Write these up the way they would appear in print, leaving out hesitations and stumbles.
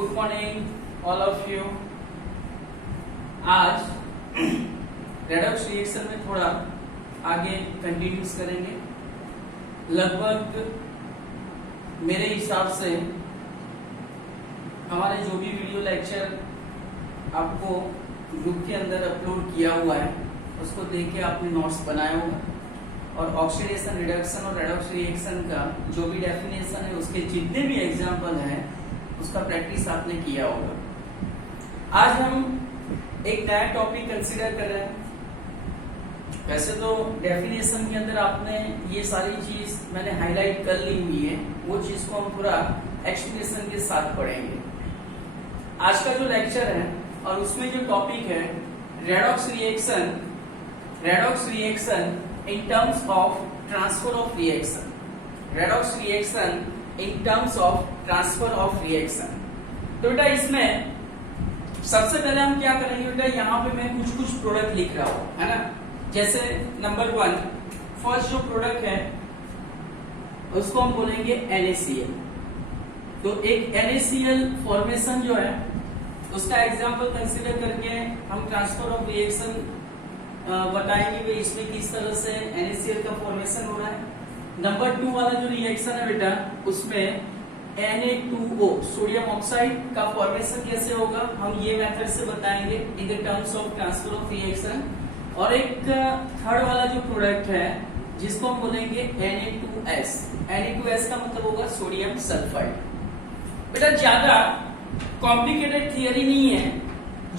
Good morning all of you. आज redox reaction में थोड़ा आगे कंटिन्यूस करेंगे। लगभग मेरे हिसाब से हमारे जो भी वीडियो लेक्चर आपको ग्रुप के अंदर अपलोड किया हुआ है उसको देख के आपने नोट्स बनाया होगा और ऑक्सीडेशन रिडक्शन और रेडॉक्स रिएक्शन का जो भी डेफिनेशन है उसके जितने भी एग्जाम्पल हैं उसका प्रैक्टिस आपने किया होगा। आज हम एक नया टॉपिक कंसीडर कर रहे हैं। वैसे तो डेफिनेशन के अंदर आपने ये सारी चीज मैंने हाईलाइट कर ली हुई है, वो चीज को हम पूरा एक्सप्लेनेशन के साथ पढ़ेंगे। आज का जो लेक्चर है और उसमें जो टॉपिक है redox reaction in terms of transfer of reaction, redox reaction in terms of transfer of reaction। तो बेटा इसमें सबसे पहले हम क्या करेंगे बेटा, यहाँ पे मैं कुछ प्रोडक्ट लिख रहा हूँ, है ना। जैसे नंबर 1 फर्स्ट जो प्रोडक्ट है उसको हम बोलेंगे NaCl। तो एक NaCl फॉर्मेशन जो है उसका एग्जांपल कंसीडर करके हम ट्रांसफर ऑफ रिएक्शन बताएंगे कि इसमें किस तरह से NaCl का फॉर्मेशन हो रहा है। नंबर 2 वाला जो रिएक्शन है बेटा उसमें Na2O सोडियम ऑक्साइड का फॉर्मेशन कैसे होगा, हम ये मेथड से बताएंगे in the terms of transfer of reaction. और एक थर्ड वाला जो प्रोडक्ट है जिसको हम बोलेंगे Na2S। Na2S का मतलब होगा सोडियम सल्फाइड। बेटा ज्यादा कॉम्प्लिकेटेड थियरी नहीं है,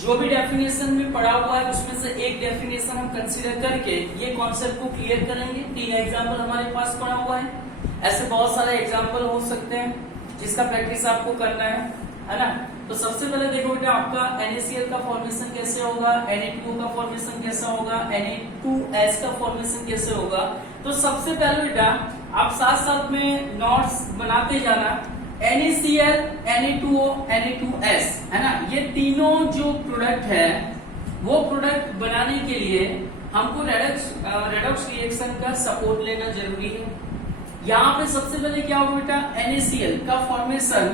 जो भी डेफिनेशन में पढ़ा हुआ है उसमें से एक डेफिनेशन हम कंसीडर करके ये कॉन्सेप्ट को क्लियर करेंगे। 3 एग्जांपल हमारे पास पढ़ा हुआ है, ऐसे बहुत सारे एग्जांपल हो सकते हैं जिसका प्रैक्टिस आपको करना है ना। तो सबसे पहले देखो बेटा आपका NaCl का फॉर्मेशन कैसे होगा, Na2O का फॉर्मेशन कैसा होगा, Na2S का फॉर्मेशन कैसे होगा। तो सबसे पहले बेटा आप साथ साथ में नोट्स बनाते जाना। NaCl, Na2O, Na2S, है ना, ये तीनों जो प्रोडक्ट है वो प्रोडक्ट बनाने के लिए हमको रेडॉक्स रिएक्शन का सपोर्ट लेना जरूरी है। यहाँ पे सबसे पहले क्या होगा बेटा, NaCl का फॉर्मेशन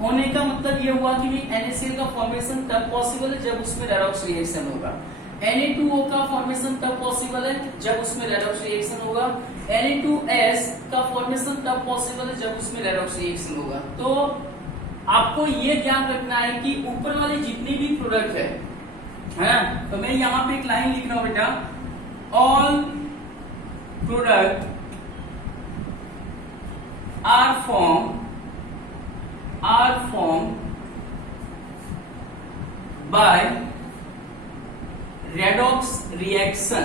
होने का मतलब ये हुआ कि NaCl का फॉर्मेशन तब पॉसिबल है जब उसमें रेडॉक्स रिएक्शन होगा। Na2O का फॉर्मेशन तब पॉसिबल है जब उसमें रेडॉक्स रिएक्शन होगा। Na2S का फॉर्मेशन तब पॉसिबल है जब उसमें रेडॉक्स रिएक्शन होगा। तो आपको ये ध्यान रखना है कि ऊपर वाली जितनी भी प्रोडक्ट है ना, तो मैं यहाँ पे एक लाइन लिख रहा हूं बेटा, all product are form by redox reaction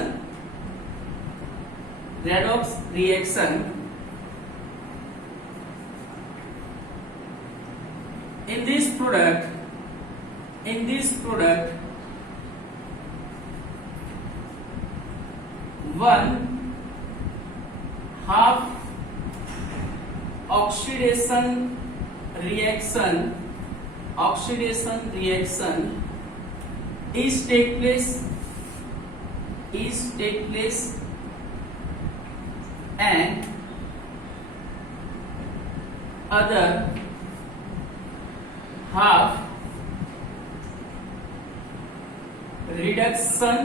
in this product 1/2 oxidation reaction is take place and other half reduction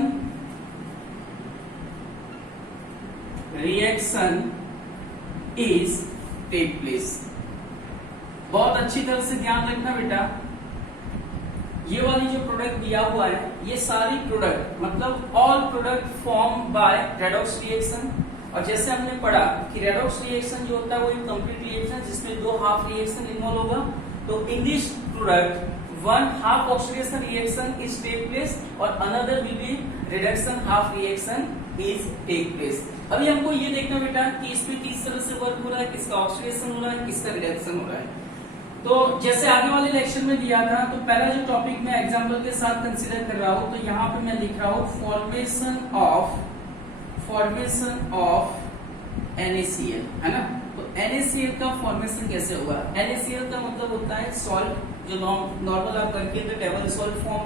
reaction is take place। बहुत अच्छी तरह से ध्यान रखना बेटा, ये वाली जो प्रोडक्ट दिया हुआ है ये सारी प्रोडक्ट मतलब all product form by redox reaction. और जैसे हमने पढ़ा कि रेडॉक्स रिएक्शन जो होता है वो एक कंप्लीट रिएक्शन जिसमें 2 हाफ रिएक्शन इन्वॉल्व होगा। तो in this product 1/2 oxidation reaction is take place और another will be reduction half reaction is take place. अभी हमको ये देखना बेटा कि इसमें किस तरह से वर्क हो रहा है, किसका ऑक्सीडेशन हो रहा है, किसका रिडक्शन हो रहा है। तो जैसे आगे वाले लेक्चर में दिया था, तो पहला जो टॉपिक मैं एग्जांपल के साथ कंसीडर कर रहा हूं, तो यहाँ पे मैं लिख रहा हूं फॉर्मेशन ऑफ NaCl, है ना। तो NaCl का फॉर्मेशन कैसे होगा, NaCl का मतलब होता है सॉल्ट, जो नॉर्मल आप करके तो टेबल सॉल्ट फॉर्म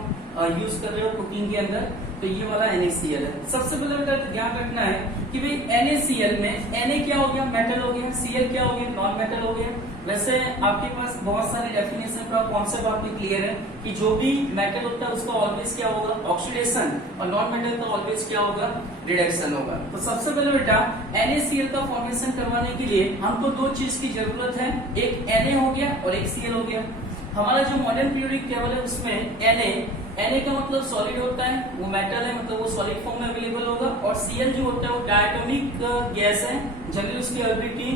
यूज कर रहे हो कुकिंग के अंदर, तो ये वाला NaCl है। सबसे पहले बेटा ध्यान रखना है कि भाई NaCl में Na क्या हो गया, मेटल हो गया, Cl क्या हो गया, नॉन मेटल हो गया। वैसे आपके पास बहुत सारे डेफिनेशन का कॉन्सेप्ट आपके क्लियर है कि जो भी मेटल होता है उसका ऑलवेज क्या होगा, ऑक्सीडेशन, और नॉन मेटल का ऑलवेज क्या होगा, रिडक्शन होगा। तो सबसे पहले बेटा NaCl का फॉर्मेशन करवाने के लिए हमको दो चीज की जरूरत है, एक Na हो गया और एक Cl हो गया। हमारा जो मॉडर्न पीरियोडिक टेबल है उसमें Na का मतलब सॉलिड होता है, वो मेटल है मतलब वो सॉलिड फॉर्म में अवेलेबल होगा, और Cl जो होता है वो डायटोमिक गैस है, जनरली उसकी एबिलिटी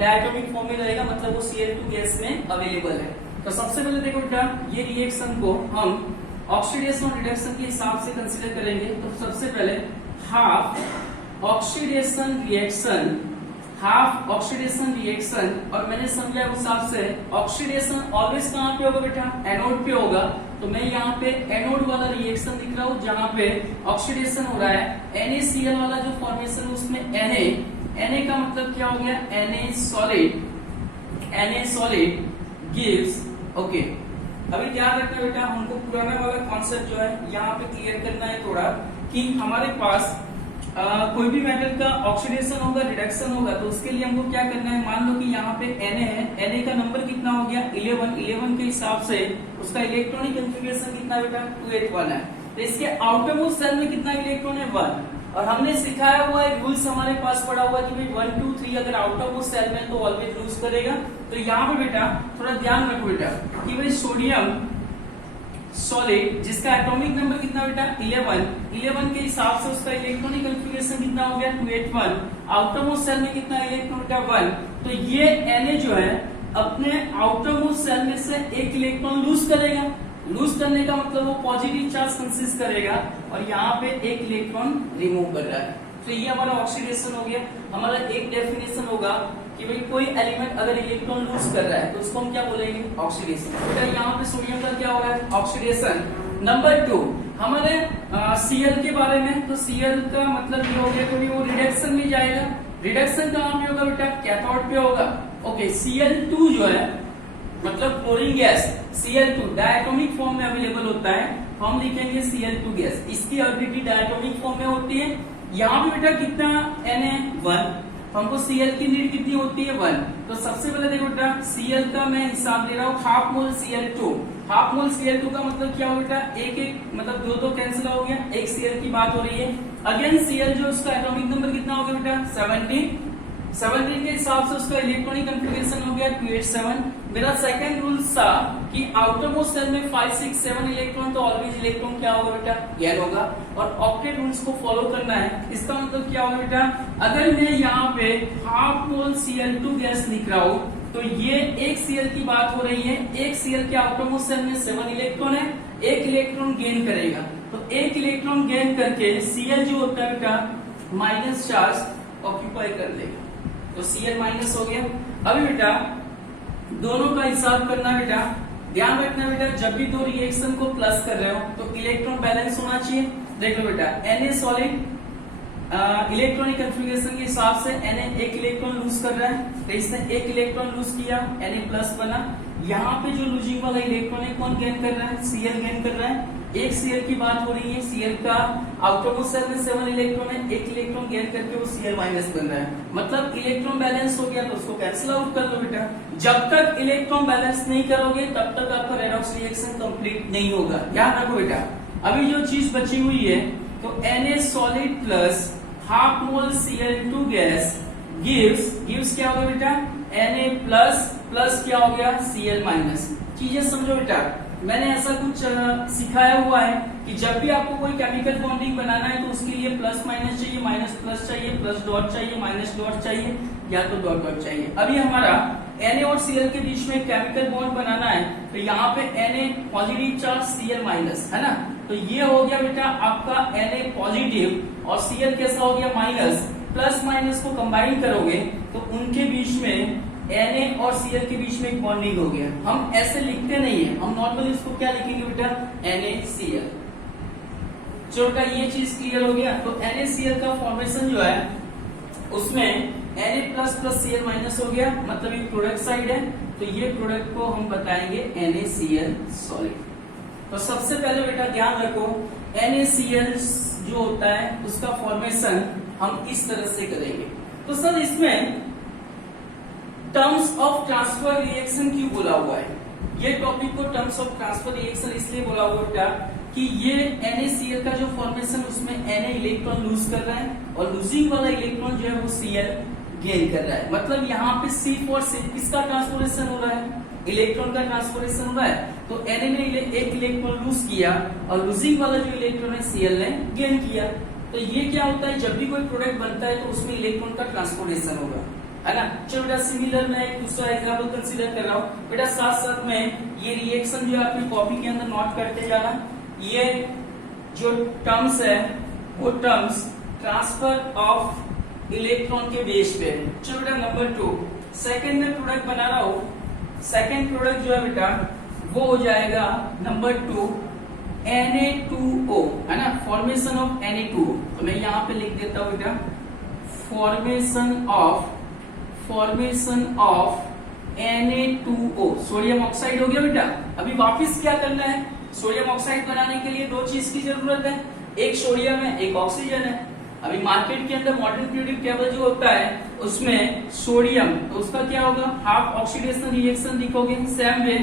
डायटोमिक फॉर्म में रहेगा, मतलब वो Cl2 गैस में अवेलेबल है। तो सबसे पहले देखो बेटा ये रिएक्शन को हम ऑक्सीडेशन और रिडक्शन के हिसाब से कंसीडर करेंगे। तो सबसे पहले हाफ ऑक्सीडेशन रिएक्शन, और मैंने समझा उस हिसाब से ऑक्सीडेशन ऑलवेज कहां पे होगा बेटा, एनोड पे होगा। तो मैं यहाँ पे एनोड वाला रिएक्शन दिख रहा हूँ जहां पे ऑक्सीडेशन हो रहा है। NaCl वाला जो फॉर्मेशन है उसमें Na का मतलब क्या हो गया, Na solid gives, ओके। अभी ध्यान रखना बेटा, हमको पुराना वाला कॉन्सेप्ट जो है यहाँ पे क्लियर करना है थोड़ा, कि हमारे पास कोई भी मेटल का ऑक्सीडेशन होगा, रिडक्शन होगा, तो उसके लिए हमको क्या करना है। मान लो कि यहाँ पे Na है, Na का नंबर कितना हो गया 11 के हिसाब से उसका इलेक्ट्रॉनिक कॉन्फ़िगरेशन कितना बेटा 281 है। तो इसके आउटर मोस्ट सेल में कितना इलेक्ट्रॉन है 1, और हमने सिखाया हुआ है रूल्स हमारे पास पड़ा हुआ है कि भाई 1 2 3 अगर आउटर मोस्ट सेल में तो ऑलवेज लूज करेगा। तो यहाँ पे बेटा थोड़ा ध्यान रखो बेटा कि भाई सोडियम सॉलिड जिसका एटॉमिक नंबर कितना बेटा 11 के हिसाब से उसका इलेक्ट्रॉनिक कॉन्फ़िगरेशन कितना हो गया 281, आउटर मोस्ट सेल में कितना इलेक्ट्रॉन बेटा 1। तो ये Na जो है अपने आउटर मोस्ट सेल में से एक इलेक्ट्रॉन लूज करेगा, लूज करने का मतलब वो पॉजिटिव चार्ज कंसिस्ट करेगा, और यहाँ पे एक इलेक्ट्रॉन रिमूव कर रहा है। तो ये हमारा ऑक्सीडेशन हो गया। हमारा एक डेफिनेशन होगा कि भाई कोई एलिमेंट अगर इलेक्ट्रॉन लूज कर रहा है तो उसको हम क्या बोलेंगे, ऑक्सीडेशन। बेटा यहाँ पे सोडियम का क्या हो रहा है, ऑक्सीडेशन। नंबर 2 हमारे Cl के बारे में, तो Cl का मतलब ये हो गया कि वो रिडक्शन में जाएगा। रिडक्शन कहाँ पे होगा बेटा, कैथोड पे होगा। ओके, Cl2 जो है मतलब chlorine gas, Cl2 diatomic form में अवेलेबल होता है, हम लिखेंगे Cl2 गैस, इसकी एबिलिटी डायटोमिक फॉर्म में होती है। यहाँ पे बेटा कितना Na 1, हमको Cl की नीड कितनी होती है 1। तो सबसे पहले देखो बेटा Cl का मैं हिसाब दे रहा हूँ half mole Cl2, half mole Cl2 का मतलब क्या हो बेटा एक मतलब दो कैंसिल हो गया, एक Cl की बात हो रही है। अगेन Cl जो उसका एटॉमिक नंबर कितना हो गया बेटा 17 के हिसाब से उसका इलेक्ट्रॉनिक कॉन्फ़िगरेशन हो गया 287। मेरा सेकंड रूल था कि आउटर मोस्ट सेल में 5 6 7 इलेक्ट्रॉन, तो ऑलवेज इलेक्ट्रॉन क्या होगा बेटा गेन होगा, और ऑक्टेट रूल्स को फॉलो करना है। इसका मतलब क्या होगा बेटा, अगर मैं यहाँ पे हाफ मोल Cl2 गैस लिख रहा हूँ तो ये एक Cl की बात हो रही है, एक Cl के आउटर मोस्ट सेल में 7 इलेक्ट्रॉन है, एक इलेक्ट्रॉन गेन करेगा। तो एक इलेक्ट्रॉन गेन करके Cl जो होता है बेटा माइनस चार्ज ऑक्यूपाई कर लेगा, तो Cl माइनस हो गया। अभी बेटा दोनों का हिसाब करना बेटा, ध्यान रखना बेटा जब भी दो रिएक्शन को प्लस कर रहे हो तो इलेक्ट्रॉन बैलेंस होना चाहिए। देख लो बेटा Na सॉलिड इलेक्ट्रॉनिक कॉन्फ़िगरेशन के हिसाब से Na एक इलेक्ट्रॉन लूज कर रहा है, तो इसने एक इलेक्ट्रॉन लूज किया, Na प्लस बना। यहाँ पे जो लूजिंग वाला इलेक्ट्रॉन है कौन गेन कर रहा है, Cl गेन कर रहा है। एक Cl की बात हो रही है, Cl का आउटर मोस्ट सेल में 7 इलेक्ट्रॉन है, एक इलेक्ट्रॉन गेन करके वो Cl माइनस बन रहा है, मतलब इलेक्ट्रॉन बैलेंस हो गया। तो उसको कैंसिल आउट कर लो बेटा। जब तक इलेक्ट्रॉन बैलेंस नहीं करोगे तब तक आपका रेडॉक्स रिएक्शन कंप्लीट नहीं होगा, ध्यान रखो बेटा। अभी जो चीज बची हुई है तो Na solid plus half mole Cl2 gas gives क्या होगा बेटा Na प्लस क्या हो गया Cl माइनस। चीजें समझो बेटा, मैंने ऐसा कुछ सिखाया हुआ है कि जब भी आपको कोई केमिकल बॉन्डिंग बनाना है तो उसके लिए प्लस माइनस चाहिए, माइनस प्लस चाहिए, प्लस डॉट चाहिए, माइनस डॉट चाहिए, या तो डॉट डॉट चाहिए। अभी हमारा Na और Cl के बीच में केमिकल बॉन्ड बनाना है, तो यहाँ पे Na positive charge Cl minus है ना, तो ये हो गया बेटा आपका Na पॉजिटिव और Cl कैसा हो गया माइनस। प्लस माइनस को कंबाइन करोगे तो उनके बीच में Na और Cl के बीच में एक बॉन्डिंग हो गया। हम ऐसे लिखते नहीं है, हम नॉर्मली इसको क्या लिखेंगे बेटा NaCl। चलो बेटा ये चीज क्लियर हो गया। तो NaCl का फॉर्मेशन जो है उसमें Na plus plus Cl minus हो गया, मतलब ये प्रोडक्ट साइड है, तो ये प्रोडक्ट को हम बताएंगे NaCl सॉलिड। तो सबसे पहले बेटा ध्यान रखो NaCl जो होता है उसका फॉर्मेशन हम इस तरह से करेंगे। तो सर इसमें टर्म्स ऑफ ट्रांसफर रिएक्शन क्यों बोला हुआ है? ये टॉपिक को टर्म्स ऑफ ट्रांसफर रिएक्शन इसलिए बोला हुआ बेटा कि ये NaCl का जो फॉर्मेशन उसमें Na इलेक्ट्रॉन लूज कर रहा है और लूजिंग वाला इलेक्ट्रॉन जो है वो Cl गेन कर रहा है। मतलब यहाँ पे C4 किसका ट्रांसफॉर्मेशन हो रहा है? इलेक्ट्रॉन का ट्रांसफॉर्मेशन हो रहा है। तो Na ने एक इलेक्ट्रॉन लूज किया और लूजिंग वाला जो इलेक्ट्रॉन है Cl ने गेन किया। तो ये क्या होता है, जब भी कोई प्रोडक्ट बनता है तो उसमें इलेक्ट्रॉन का ट्रांसफॉर्मेशन होगा, है ना। चलो बेटा सिमिलर मैं एक दूसरा एग्जांपल कंसीडर कर रहा हूँ बेटा, साथ साथ में ये रिएक्शन जो आपने कॉपी के अंदर नोट करते जाना। ये जो टर्म्स है वो टर्म्स ट्रांसफर ऑफ इलेक्ट्रॉन के बेस पे। चलो बेटा नंबर 2 सेकंड में प्रोडक्ट बना रहा हूँ। सेकंड प्रोडक्ट जो है बेटा वो हो जाएगा नंबर 2 Na2O, है ना, फॉर्मेशन ऑफ Na2O। तो मैं यहाँ पे लिख देता हूँ बेटा formation of Na2O, sodium oxide हो गया बेटा। अभी वापस क्या करना है, सोडियम ऑक्साइड बनाने के लिए दो चीज की जरूरत है, एक सोडियम है एक ऑक्सीजन है। अभी मार्केट के अंदर मॉडर्न पीरियोडिक टेबल जो होता है उसमें सोडियम, तो उसका क्या होगा, हाफ ऑक्सीडेशन रिएक्शन लिखोगे। सेम वे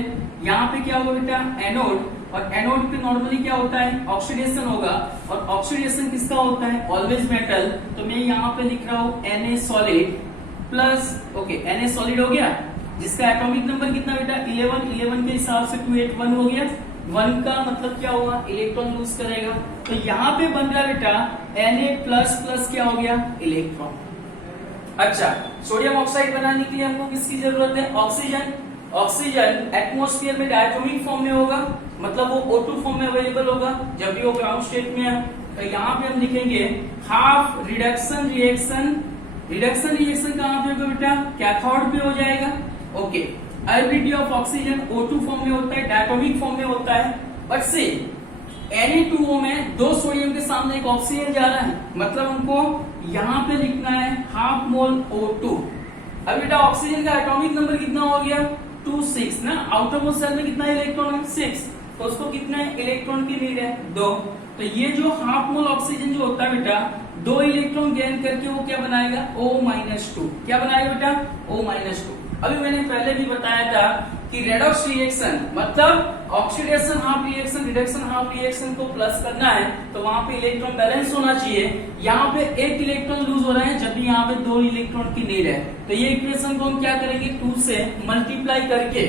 यहाँ पे क्या होगा बेटा एनोड, और एनोड पे नॉर्मली क्या होता है ऑक्सीडेशन होगा, और ऑक्सीडेशन किसका होता है ऑलवेज मेटल। तो मैं यहाँ पे लिख रहा हूँ Na solid plus, okay Na solid हो गया जिसका एटॉमिक नंबर कितना बेटा 11 के हिसाब से 281 हो गया। 1 का मतलब क्या होगा इलेक्ट्रॉन लूज करेगा। तो यहाँ पे बन रहा बेटा Na प्लस प्लस क्या हो गया इलेक्ट्रॉन। अच्छा, सोडियम ऑक्साइड बनाने के लिए हमको किसकी जरूरत है ऑक्सीजन। ऑक्सीजन एटमॉस्फेयर में डायटोमिक फॉर्म में होगा, मतलब वो O2 फॉर्म में अवेलेबल होगा जब भी वो ग्राउंड स्टेट में है। तो यहाँ पे हम लिखेंगे half reduction reaction. Reduction reaction कहाँ पे होगा बेटा कैथोड पे हो जाएगा। Okay, availability of oxygen O2 form में होता है, डायटोमिक फॉर्म में होता है। बट से Na2O में दो सोडियम के सामने एक ऑक्सीजन जा रहा है, मतलब हमको यहाँ पे लिखना है हाफ मोल O2। अब बेटा ऑक्सीजन का एटॉमिक नंबर कितना हो गया 26 ना, आउटर मोस्ट शेल में कितना इलेक्ट्रॉन है 6, तो उसको कितने इलेक्ट्रॉन की नीड है 2। तो ये जो हाफ मोल ऑक्सीजन जो होता है बेटा 2 इलेक्ट्रॉन गेन करके वो क्या बनाएगा O-2। क्या बनाएगा बेटा O-2। अभी मैंने पहले भी बताया था कि रेडॉक्स रिएक्शन मतलब oxidation half reaction reduction half reaction को प्लस करना है तो वहां पे इलेक्ट्रॉन बैलेंस होना चाहिए। यहाँ पे एक इलेक्ट्रॉन लूज हो रहा है जबकि यहाँ पे 2 इलेक्ट्रॉन की नीड है। तो ये इक्वेशन को हम क्या करेंगे 2 से मल्टीप्लाई करके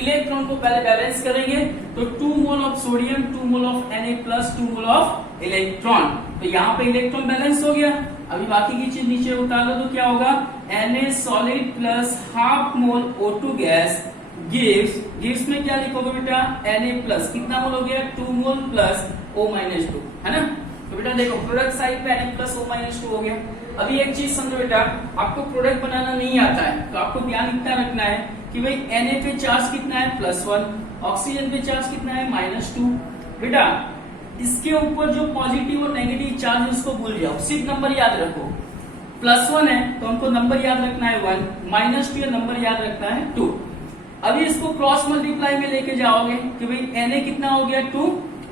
इलेक्ट्रॉन को पहले बैलेंस करेंगे। तो 2 mole of sodium 2 mole of Na plus 2 mole of electron. तो यहाँ पे इलेक्ट्रॉन बैलेंस हो गया। अभी बाकी की चीज नीचे उतार लो तो क्या होगा Na solid plus half mole O2 gas gives में क्या लिखोगे बेटा Na प्लस कितना मोल हो गया 2 मोल प्लस O-2, है ना। तो बेटा देखो प्रोडक्ट साइड पे Na प्लस O-2 हो गया। अभी एक चीज समझो बेटा, आपको प्रोडक्ट बनाना नहीं आता है तो आपको ध्यान इतना रखना है कि भाई Na पे चार्ज कितना है +1, ऑक्सीजन पे चार्ज कितना है -2। बेटा इसके ऊपर जो पॉजिटिव और नेगेटिव चार्ज है उसको भूल जाओ, सिर्फ नंबर याद रखो। +1 है तो हमको नंबर याद रखना है 1, -2 है नंबर याद रखना है 2। अभी इसको क्रॉस मल्टीप्लाई में लेके जाओगे कि भाई Na कितना हो गया 2,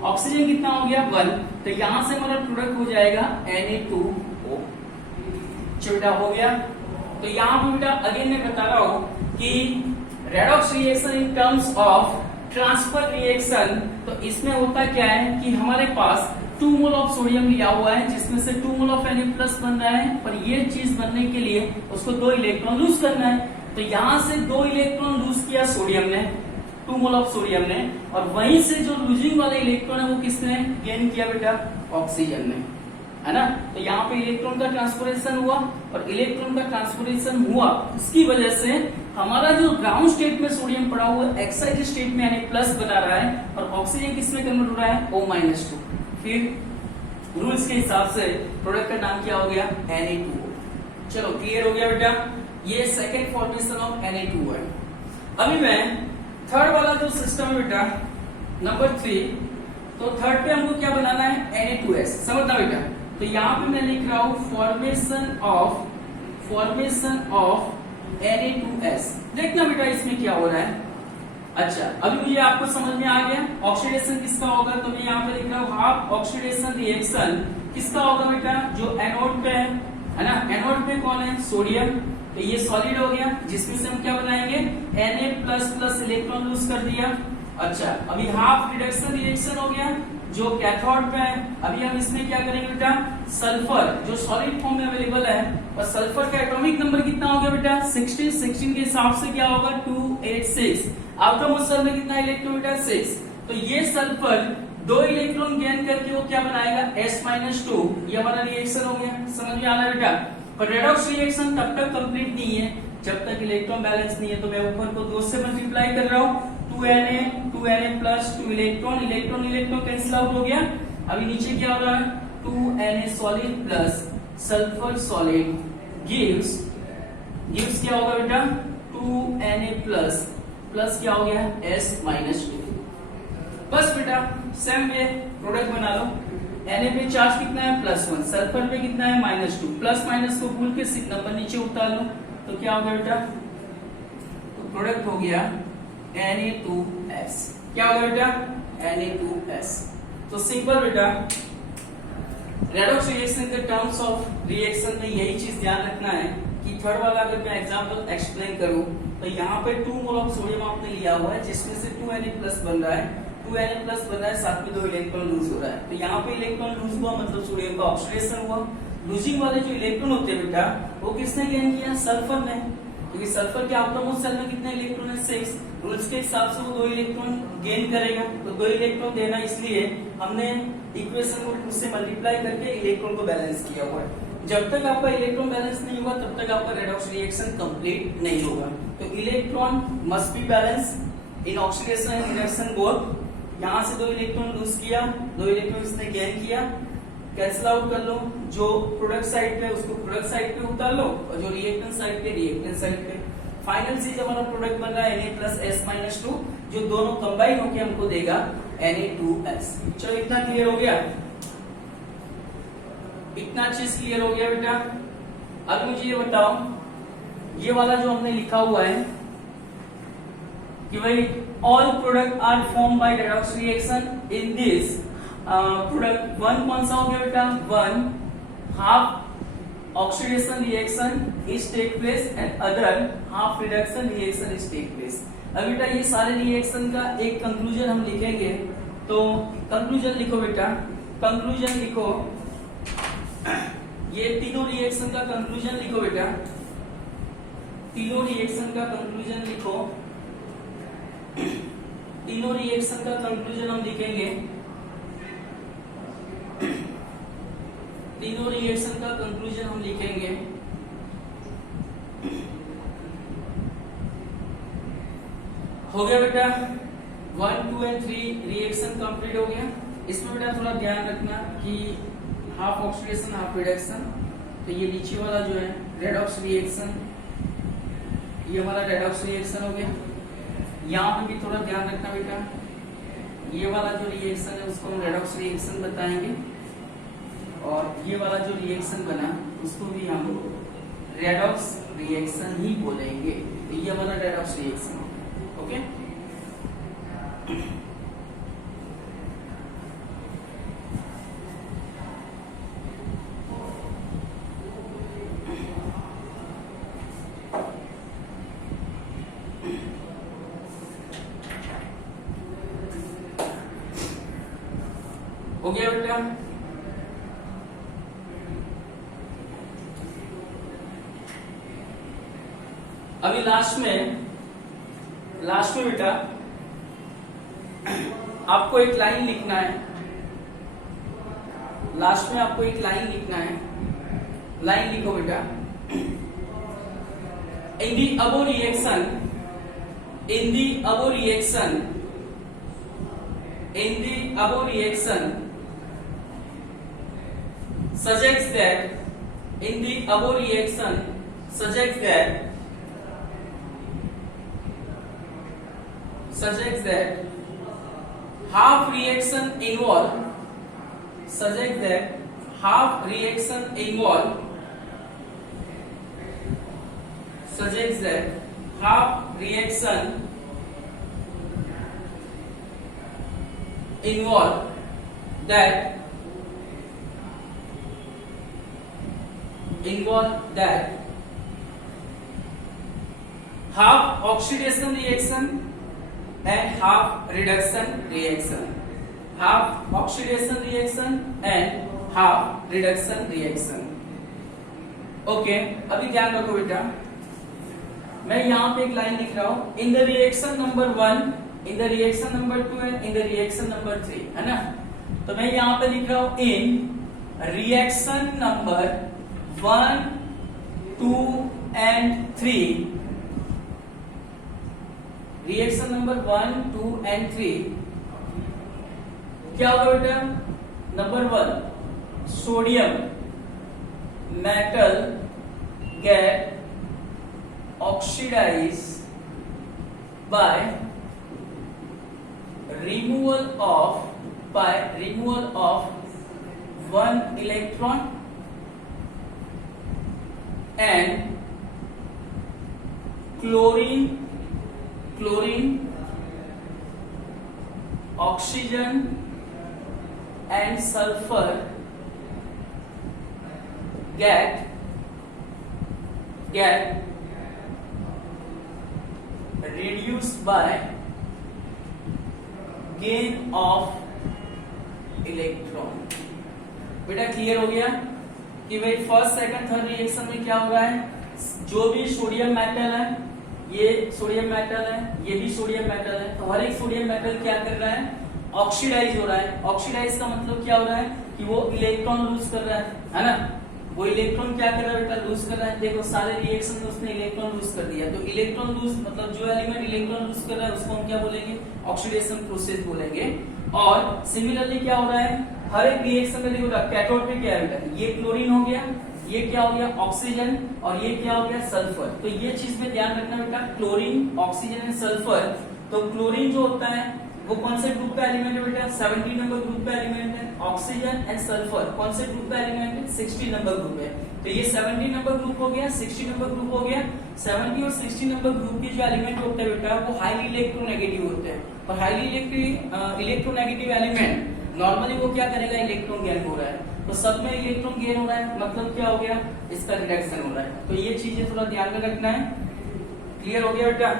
ऑक्सीजन कितना हो गया 1, तो यहां से हमारा प्रोडक्ट हो जाएगा Na2O। छोटा हो गया। तो यहाँ पे बेटा अगेन मैं बता रहा हूँ कि redox reaction in terms of transfer reaction, तो इसमें होता क्या है कि हमारे पास 2 मोल ऑफ सोडियम लिया हुआ है जिसमें से 2 मोल ऑफ Na प्लस बन रहा है, पर ये चीज बनने के लिए उसको 2 इलेक्ट्रॉन लूज करना है। तो यहाँ से 2 इलेक्ट्रॉन लूज किया सोडियम ने 2 मोल ऑफ सोडियम ने, और वहीं से जो लूजिंग वाला इलेक्ट्रॉन है वो किसने गेन किया बेटा ऑक्सीजन ने, है ना। तो यहाँ पे इलेक्ट्रॉन का ट्रांसफॉर्मेशन हुआ, और इलेक्ट्रॉन का ट्रांसफॉर्मेशन हुआ उसकी वजह से हमारा जो ग्राउंड स्टेट में सोडियम पड़ा हुआ है एक्साइटेड स्टेट में Na प्लस बना रहा है, और ऑक्सीजन किसमें कन्वर्ट हो रहा है O-2। फिर रूल्स के हिसाब से प्रोडक्ट का नाम क्या हो गया Na2O। चलो क्लियर हो गया बेटा, ये सेकेंड फॉर्मेशन ऑफ Na2O है। अभी मैं थर्ड वाला जो सिस्टम है बेटा नंबर 3, तो थर्ड पे हमको क्या बनाना है Na2S, समझना बेटा। तो यहाँ पे मैं लिख रहा हूँ फॉर्मेशन ऑफ Na2S। देखना बेटा इसमें क्या हो रहा है। अच्छा, अभी मुझे आपको समझ में आ गया ऑक्सीडेशन किसका होगा, तो मैं यहाँ पे लिख रहा हूँ हाफ ऑक्सीडेशन रिएक्शन किसका होगा बेटा, जो एनोड पे है ना, एनोड पे कौन है, सोडियम, तो ये सॉलिड हो गया, जिसमें से हम क्या बनाएंगे, Na++ इलेक्ट्रॉन लूज कर दिया। अच्छा, अभी हाफ रिडक्शन रिएक्शन हो गया जो कैथोड पे है। अभी हम इसमें क्या करेंगे बेटा, सल्फर जो सॉलिड फॉर्म में अवेलेबल है, और सल्फर का एटॉमिक नंबर कितना हो गया बेटा, 16, 16 के हिसाब से क्या होगा, 286, आउटर मोस्ट शेल में कितना इलेक्ट्रॉन बेटा, 6, तो ये सल्फर 2 इलेक्ट्रॉन गेन करके वो क्या बनाएगा, S-2, ये हमारा रिएक्शन हो गया, समझ में आ रहा है बेटा। पर रेडॉक्स रिएक्शन तब तक कंप्लीट नहीं है जब तक इलेक्ट्रॉन बैलेंस नहीं है, तो मैं ऊपर को 2 से मल्टीप्लाई कर रहा हूँ, 2Na+2 electron, electron electron cancel out हो गया। अभी नीचे क्या हो रहा है, 2Na solid plus sulphur solid gives क्या होगा बेटा, 2Na प्लस क्या हो गया, S-2। बस बेटा सेम वे प्रोडक्ट बना लो। Na पे चार्ज कितना है, +1, सल्फर पे कितना है, -2, प्लस माइनस को भूल के नंबर नीचे उतार लो, तो क्या होगा बेटा, तो प्रोडक्ट हो गया Na2S। क्या होगा बेटा, Na2S। तो सिंपल बेटा, रेडॉक्स रिएक्शन के टर्म्स ऑफ रिएक्शन में यही चीज ध्यान रखना है कि थर्ड वाला अगर मैं एग्जांपल एक्सप्लेन करूं, तो यहाँ पे 2 मोल ऑफ सोडियम आपने लिया हुआ है, जिसमें से 2Na+ बन रहा है, 2Na+ बन रहा है, साथ में 2 इलेक्ट्रॉन लूज हो रहा है, तो यहाँ पे इलेक्ट्रॉन लूज हुआ मतलब सोडियम का ऑक्सीडेशन हुआ। लूजिंग वाले जो इलेक्ट्रॉन होते हैं बेटा, वो किसने गेन किया, सल्फर ने, क्योंकि सल्फर के आउटर मोस्ट शेल में कितने इलेक्ट्रॉन है, 6, रूल्स के हिसाब से वो 2 इलेक्ट्रॉन गेन करेगा, तो 2 इलेक्ट्रॉन देना, इसलिए हमने इक्वेशन को 2 से मल्टीप्लाई करके इलेक्ट्रॉन को बैलेंस किया हुआ है। जब तक आपका इलेक्ट्रॉन बैलेंस नहीं होगा तब तक आपका रेडॉक्स रिएक्शन कंप्लीट नहीं होगा। तो electron must be balance in oxidation and reduction both. यहाँ से 2 इलेक्ट्रॉन लूज किया, 2 इलेक्ट्रॉन इसने गेन किया, कैंसिल आउट कर लो, जो प्रोडक्ट साइड पे उसको प्रोडक्ट साइड पे उतार लो, और जो रिएक्टेंट साइड पे रिएक्टेंट साइड पे। फाइनल चीज हमारा प्रोडक्ट बन रहा है Na+S-2, जो दोनों कंबाइन होकर हमको देगा Na2S। चलो इतना क्लियर हो गया, इतना चीज क्लियर हो गया बेटा। अब मुझे ये बताओ, ये वाला जो हमने लिखा हुआ है कि भाई all product are form by redox reaction, in this product 1 कौन सा हो गया बेटा, 1 half oxidation reaction is take place and other half reduction reaction is take place. अब बेटा ये सारे रिएक्शन का एक कंक्लूजन हम लिखेंगे, तो कंक्लूजन लिखो बेटा, कंक्लूजन लिखो, ये तीनों रिएक्शन का कंक्लूजन लिखो बेटा, तीनों रिएक्शन का कंक्लूजन लिखो, तीनों रिएक्शन का कंक्लूजन हम लिखेंगे, तीनों रिएक्शन का कंक्लूजन हम लिखेंगे। हो गया बेटा, 1, 2 और 3 रिएक्शन कंप्लीट हो गया। इसमें बेटा थोड़ा ध्यान रखना कि हाफ ऑक्सीडेशन हाफ रिडक्शन, तो ये नीचे वाला जो है रेडॉक्स रिएक्शन, ये हमारा रेडॉक्स रिएक्शन हो गया। यहाँ पे भी थोड़ा ध्यान रखना बेटा, ये वाला जो रिएक्शन है उसको हम रेडॉक्स रिएक्शन बताएंगे, और ये वाला जो रिएक्शन बना उसको भी हम रेडॉक्स रिएक्शन ही बोलेंगे। तो ये हमारा रेडॉक्स रिएक्शन, ओके। हो गया बेटा, अभी लास्ट में बेटा आपको एक लाइन लिखना है, लास्ट में आपको एक लाइन लिखना है। लाइन लिखो बेटा, in the above reaction, in the above reaction, in the above reaction suggests that in the above reaction suggests that half reaction involved, suggests that half reaction involved, suggests that half reaction involved that involve that half oxidation reaction and half reduction reaction, half oxidation reaction and half reduction reaction. Okay अभी ध्यान रखो बेटा, मैं यहाँ पे एक line लिख रहा हूं, in the reaction number 1, in the reaction number 2 and in the reaction number 3, है ना। तो मैं यहाँ पे लिख रहा हूं in reaction number 1, 2 and 3, reaction number 1, 2 and 3 क्या होगा बेटा। Number 1, sodium metal get oxidized by removal of one electron and chlorine, oxygen and sulfur get reduced by gain of electron. बेटा क्लियर हो गया कि भाई फर्स्ट सेकंड थर्ड रिएक्शन में क्या हो रहा है, जो भी सोडियम मेटल है, ये सोडियम मेटल है, ये भी सोडियम मेटल है, तो हर एक सोडियम मेटल क्या कर रहा है, ऑक्सीडाइज हो रहा है। ऑक्सीडाइज का मतलब क्या हो रहा है कि वो इलेक्ट्रॉन लूज कर रहा है ना। वो इलेक्ट्रॉन क्या कर रहा है बेटा, लूज कर रहा है। देखो सारे रिएक्शन में उसने इलेक्ट्रॉन लूज कर दिया, तो इलेक्ट्रॉन लूज मतलब जो एलिमेंट इलेक्ट्रॉन लूज कर रहा है उसको हम क्या बोलेंगे, ऑक्सीडेशन प्रोसेस बोलेंगे। और सिमिलरली क्या हो रहा है, हर एक रिएक्शन में देखो कैथोड पे क्या है बेटा, ये क्लोरीन हो गया, ये क्या हो गया ऑक्सीजन, और ये क्या हो गया सल्फर। तो ये चीज में ध्यान रखना बेटा, क्लोरीन, ऑक्सीजन एंड सल्फर। तो क्लोरीन जो होता है वो कौन से ग्रुप का एलिमेंट है बेटा, 70 नंबर ग्रुप का एलिमेंट है। ऑक्सीजन एंड सल्फर कौन से ग्रुप का एलिमेंट है, 60 नंबर ग्रुप है। तो ये 70 नंबर ग्रुप हो गया, 60 नंबर ग्रुप हो गया। 70 और 60 नंबर ग्रुप के जो एलिमेंट होते हैं बेटा वो हाईली इलेक्ट्रोनेगेटिव होते हैं, और हाईली इलेक्ट्रोनेगेटिव एलिमेंट नॉर्मली वो क्या करेगा, इलेक्ट्रॉन गेन हो रहा है। तो सब में इलेक्ट्रॉन गेन हो रहा है, मतलब क्या हो गया, इसका रिडक्शन हो रहा है। तो ये चीजें थोड़ा ध्यान में रखना है। क्लियर हो गया बेटा।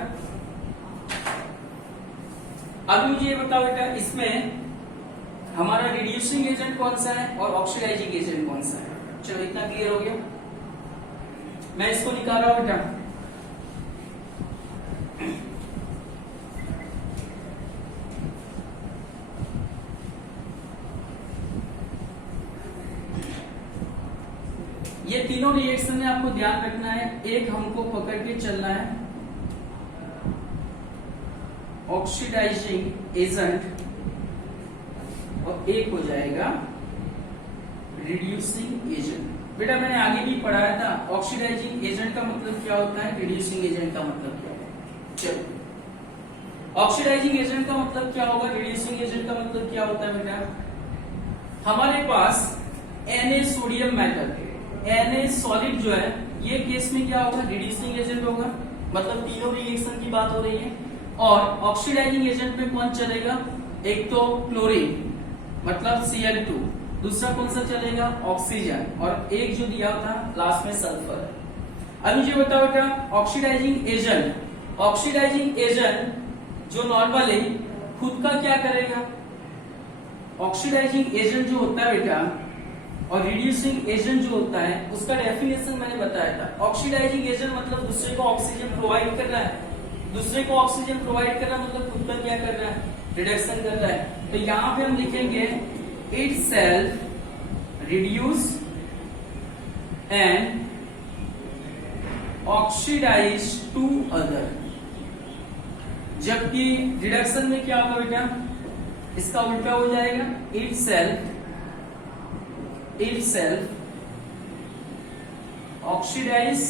अब मुझे ये बताओ बेटा, इसमें हमारा रिड्यूसिंग एजेंट कौन सा है और ऑक्सीडाइजिंग एजेंट कौन सा है। चलो इतना क्लियर हो गया, मैं इसको निकाल रहा हूं बेटा। ये तीनों रिएक्शन में आपको ध्यान रखना है, एक हमको पकड़ के चलना है ऑक्सीडाइजिंग एजेंट, और एक हो जाएगा रिड्यूसिंग एजेंट। बेटा मैंने आगे भी पढ़ाया था, ऑक्सीडाइजिंग एजेंट का मतलब क्या होता है, रिड्यूसिंग एजेंट का मतलब क्या है। चलो ऑक्सीडाइजिंग एजेंट का मतलब क्या होगा, रिड्यूसिंग एजेंट का मतलब क्या होता है बेटा। हमारे पास Na sodium metal, Na solid जो है, ये केस में क्या होगा, रिड्यूसिंग एजेंट होगा, मतलब तीनों रिएक्शन की बात हो रही है। और ऑक्सीडाइजिंग एजेंट में कौन चलेगा, एक तो क्लोरीन मतलब Cl2, दूसरा कौन सा चलेगा, ऑक्सीजन, और एक जो दिया था लास्ट में सल्फर। अब मुझे बताओ बेटा ऑक्सीडाइजिंग एजेंट जो नॉर्मली खुद का क्या करेगा, ऑक्सीडाइजिंग एजेंट जो होता है बेटा और रिड्यूसिंग एजेंट जो होता है उसका डेफिनेशन मैंने बताया था। ऑक्सीडाइजिंग एजेंट मतलब दूसरे को ऑक्सीजन प्रोवाइड कर रहा है, दूसरे को ऑक्सीजन प्रोवाइड कर रहा है मतलब खुद का क्या कर रहा है, रिडक्शन कर रहा है। तो यहां पे हम लिखेंगे itself reduce and oxidise to other. जबकि रिडक्शन में क्या होगा बेटा, इसका उल्टा हो जाएगा, itself oxidise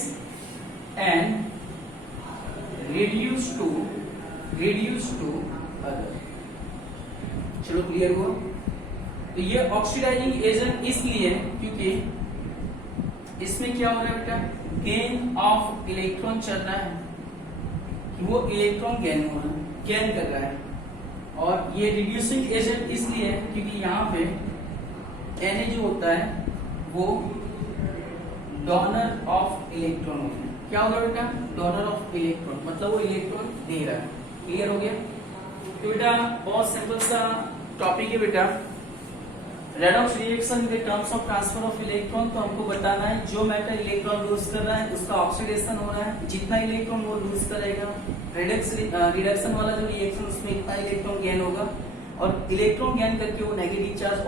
and reduce to other। चलो क्लियर हुआ। तो ये ऑक्सीडाइजिंग एजेंट इसलिए क्योंकि इसमें क्या हो रहा है बेटा, गेन ऑफ इलेक्ट्रॉन चल रहा है, कि वो इलेक्ट्रॉन गेन कर रहा है। और ये रिड्यूसिंग एजेंट इसलिए है क्योंकि यहाँ पे Na जो होता है वो डोनर ऑफ इलेक्ट्रॉन हो गया। क्या होगा बेटा? डोनर ऑफ इलेक्ट्रॉन, मतलब वो इलेक्ट्रॉन दे रहा है। क्लियर हो गया? तो बेटा बहुत सिंपल सा टॉपिक है बेटा, redox reaction with terms of transfer of electron. तो हमको बताना है जो मेटल इलेक्ट्रॉन लूज कर रहा है उसका ऑक्सीडेशन हो रहा है, जितना इलेक्ट्रॉन वो लूज करेगा, रिडक्शन वाला जो रिएक्शन उसमें इतना इलेक्ट्रॉन गेन होगा, और इलेक्ट्रॉन गेन करके वो नेगेटिव चार्ज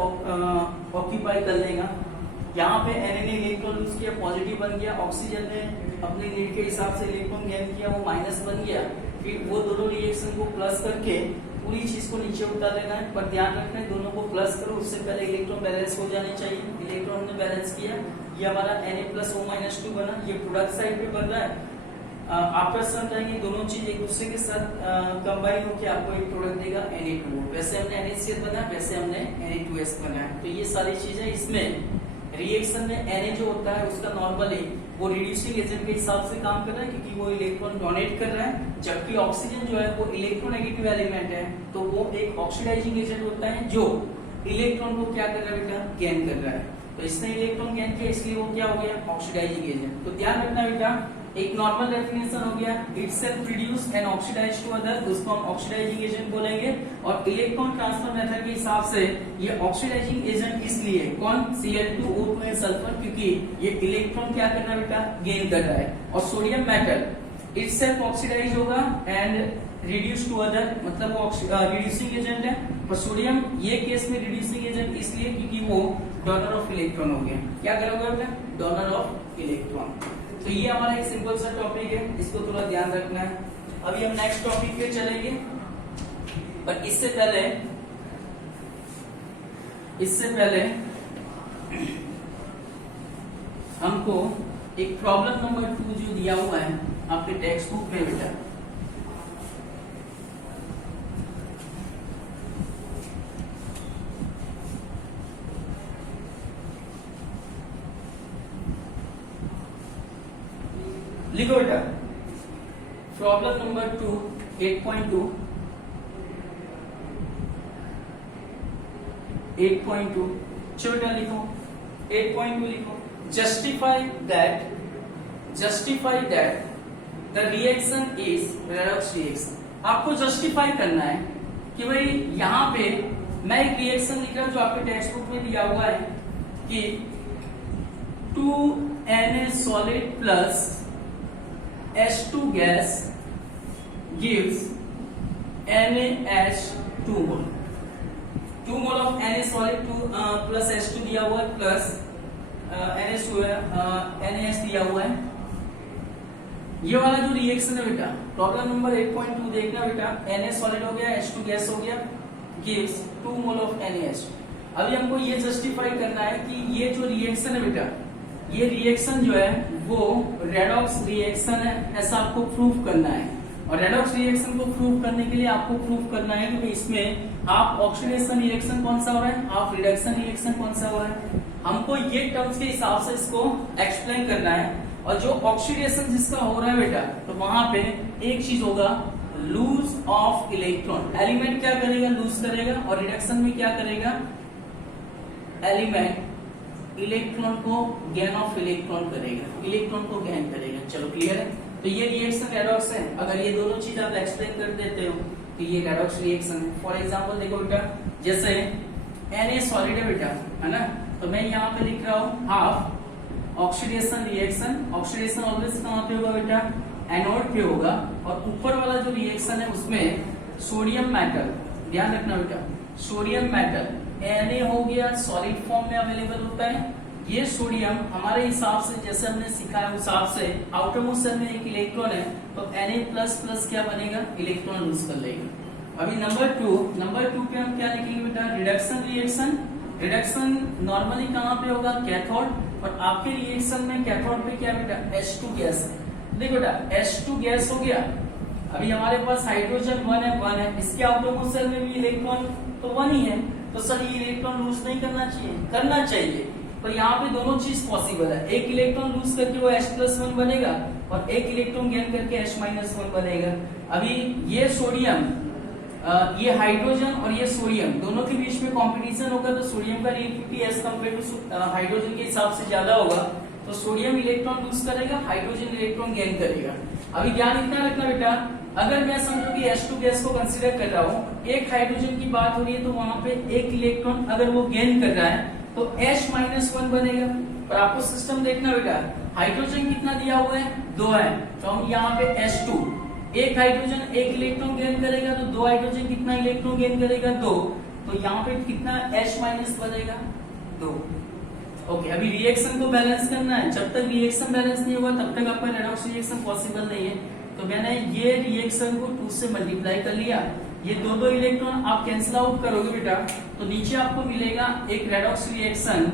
ऑक्यूपाई कर लेगा। यहाँ पे Na ने इलेक्ट्रॉन लूज किया, पॉजिटिव बन गया, ऑक्सीजन ने अपने नीड के हिसाब से इलेक्ट्रॉन गेन किया, वो माइनस बन गया। फिर वो दोनों रिएक्शन को प्लस करके पूरी चीज को नीचे उतार देना है, पर ध्यान रखना है दोनों को प्लस करो उससे पहले इलेक्ट्रॉन बैलेंस हो जाने चाहिए। इलेक्ट्रॉन ने बैलेंस किया, ये हमारा Na+O-2 बना, ये प्रोडक्ट साइड पे बन रहा है। आफ्टर सम टाइम ये दोनों चीज एक दूसरे के साथ कंबाइन होकर आपको एक प्रोडक्ट देगा Na2। वैसे हमने NaCl बना, वैसे हमने Na2S बना है। तो ये सारी चीजें इसमें रिएक्शन में Na जो होता है उसका नॉर्मली वो रिड्यूसिंग एजेंट के हिसाब से काम कर रहा है, क्योंकि वो इलेक्ट्रॉन डोनेट कर रहा है, जबकि ऑक्सीजन जो है वो इलेक्ट्रोनेगेटिव एलिमेंट है, तो वो एक ऑक्सीडाइजिंग एजेंट होता है जो इलेक्ट्रॉन को क्या कर रहा है बेटा? गेन कर रहा है। तो इसने इलेक्ट्रॉन गेन किया, इसलिए वो क्या हो गया? Oxidising agent. तो ध्यान रखना बेटा, एक नॉर्मल डेफिनेशन हो गया, itself produce and oxidise to other, उसको हम ऑक्सीडाइजिंग एजेंट बोलेंगे। और इलेक्ट्रॉन ट्रांसफर मेथड के हिसाब से ये ऑक्सीडाइजिंग एजेंट इसलिए कौन? Cl2O2 एंड सल्फर, क्योंकि ये इलेक्ट्रॉन क्या कर रहा है बेटा? गेन कर रहा है। और सोडियम मेटल इटसेल्फ ऑक्सीडाइज होगा एंड रिड्यूस टू अदर, मतलब वो रिड्यूसिंग एजेंट है। पर सोडियम ये केस में रिड्यूसिंग एजेंट इसलिए क्योंकि वो डोनर ऑफ इलेक्ट्रॉन हो गया। क्या करोगे बेटा? Donor of electron. तो ये हमारा एक सिंपल सा टॉपिक है, इसको थोड़ा ध्यान रखना है। अभी हम नेक्स्ट टॉपिक पे चलेंगे, पर इससे पहले हमको एक प्रॉब्लम नंबर 2 जो दिया हुआ है आपके टेक्स्ट बुक में बेटा, लिखो बेटा प्रॉब्लम नंबर 2 8.2 चलो बेटा लिखो 8.2 लिखो, justify that the reaction is redox reaction. आपको जस्टिफाई करना है कि भाई यहाँ पे मैं एक रिएक्शन लिख रहा हूं जो आपके टेक्स्ट बुक में दिया हुआ है कि 2Na solid plus H2 gas gives NaH2 mole। 2 mole of Na solid 2 plus H2 दिया हुआ है, प्लस NH2 है, NaH दिया हुआ है। ये वाला जो रिएक्शन है बेटा, प्रॉब्लम नंबर 8.2 देखना बेटा, Na solid हो गया, H2 गैस हो गया, gives 2 मोल ऑफ NaH। अभी हमको ये जस्टिफाई करना है कि ये जो रिएक्शन है बेटा, ये रिएक्शन जो है वो रेडॉक्स रिएक्शन है, ऐसा आपको प्रूफ करना है। और रेडॉक्स रिएक्शन को प्रूफ करने के लिए आपको प्रूफ करना है कि इसमें हाफ ऑक्सीडेशन रिएक्शन कौन सा हो रहा है, हाफ रिडक्शन रिएक्शन कौन सा हो रहा है। हमको ये टर्म्स के हिसाब से इसको एक्सप्लेन करना है। और जो ऑक्सीडेशन जिसका हो रहा है बेटा, तो वहां पे एक चीज होगा, लूज ऑफ इलेक्ट्रॉन। एलिमेंट क्या करेगा? लूज करेगा। और रिडक्शन में क्या करेगा? एलिमेंट इलेक्ट्रॉन को गेन ऑफ इलेक्ट्रॉन करेगा, इलेक्ट्रॉन को गेन करेगा। चलो क्लियर है? तो ये रिएक्शन रेडॉक्स है। अगर ये दोनों चीज आप एक्सप्लेन कर देते हो तो ये रेडॉक्स रिएक्शन है। फॉर एग्जांपल देखो बेटा, जैसे Na सॉलिड है बेटा, है ना, तो मैं यहाँ पे लिख रहा हूँ half oxidation reaction. Oxidation always कहाँ पे होगा बेटा? एनोड पे होगा। और ऊपर वाला जो रिएक्शन है उसमें सोडियम मेटल, ध्यान रखना बेटा, सोडियम मेटल Na हो गया, सॉलिड फॉर्म में अवेलेबल होता है। ये सोडियम हमारे हिसाब से जैसे हमने सीखा है उस हिसाब से आउटरमोस्ट शेल में एक इलेक्ट्रॉन है, तो Na++ क्या बनेगा? इलेक्ट्रॉन लूज कर लेगा। अभी नंबर 2 पे हम क्या लिखेंगे बेटा? Reduction reaction. रिडक्शन नॉर्मली कहाँ पे होगा? कैथोड। और आपके रिएक्शन में कैथोड पे क्या बेटा? H2 गैस है। देखो बेटा H2 गैस हो गया, अभी हमारे पास हाइड्रोजन 1 है, इसके आउटरमोस्ट शेल में भी इलेक्ट्रॉन तो 1 ही है, तो सर ये इलेक्ट्रॉन लूज नहीं करना चाहिए? करना चाहिए। पर यहाँ पे दोनों चीज पॉसिबल है, एक इलेक्ट्रॉन लूज करके वो H+1 बनेगा और एक इलेक्ट्रॉन गेन करके H-1 बनेगा। अभी ये सोडियम, ये हाइड्रोजन और ये सोडियम दोनों के बीच में कंपटीशन होगा, तो सोडियम का reactivity as compare to hydrogen के हिसाब से ज्यादा होगा, तो सोडियम इलेक्ट्रॉन लूज करेगा, हाइड्रोजन इलेक्ट्रॉन गेन करेगा। अभी ध्यान इतना रखना बेटा, अगर मैं समझो कि H2 गैस को कंसीडर कर रहा हूँ, एक हाइड्रोजन की बात हो रही है, तो वहां पे एक इलेक्ट्रॉन अगर वो गेन कर रहा है तो H-1 बनेगा। पर आपको सिस्टम देखना बेटा, हाइड्रोजन कितना दिया हुआ है, 2 है, तो हम यहाँ पे H2, एक हाइड्रोजन एक इलेक्ट्रॉन गेन करेगा तो 2 हाइड्रोजन कितना इलेक्ट्रॉन गेन करेगा, 2, तो यहाँ पे कितना H- बनेगा, 2। ओके, अभी रिएक्शन को बैलेंस करना है, जब तक रिएक्शन बैलेंस नहीं होगा तब तक आपका रेडॉक्स रिएक्शन पॉसिबल नहीं है। तो मैंने ये रिएक्शन को 2 से मल्टीप्लाई कर लिया, ये दो इलेक्ट्रॉन आप कैंसिल आउट करोगे बेटा, तो नीचे आपको मिलेगा एक रेडॉक्स रिएक्शन,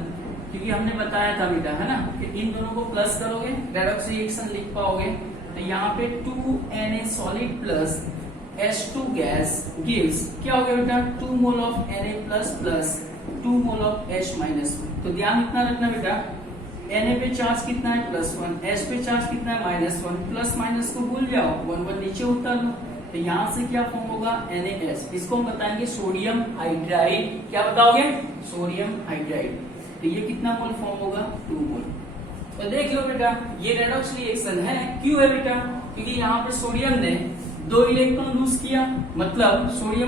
क्योंकि हमने बताया था बेटा, है ना, कि इन दोनों को प्लस करोगे रेडॉक्स रिएक्शन लिख पाओगे। तो यहाँ पे 2Na solid plus H2 gas gives क्या हो गया बेटा, 2 mole of Na plus plus 2 mole of H-1। तो ध्यान इतना रखना बेटा, Na पे चार्ज कितना है, +1, H पे चार्ज कितना है, -1, प्लस माइनस को भूल जाओ, 1 नीचे उतार लो, तो यहाँ से क्या फॉर्म होगा, NaS। इसको हम बताएंगे सोडियम हाइड्राइड। क्या बताओगे, सोडियम हाइड्राइड। तो ये कितना मोल फॉर्म होगा, 2 मोल। तो देख लो बेटा, ये रेडॉक्स रिएक्शन है, क्यों है बेटा, क्योंकि यहाँ पे सोडियम ने 2 इलेक्ट्रॉन लूज किया, मतलब सोडियम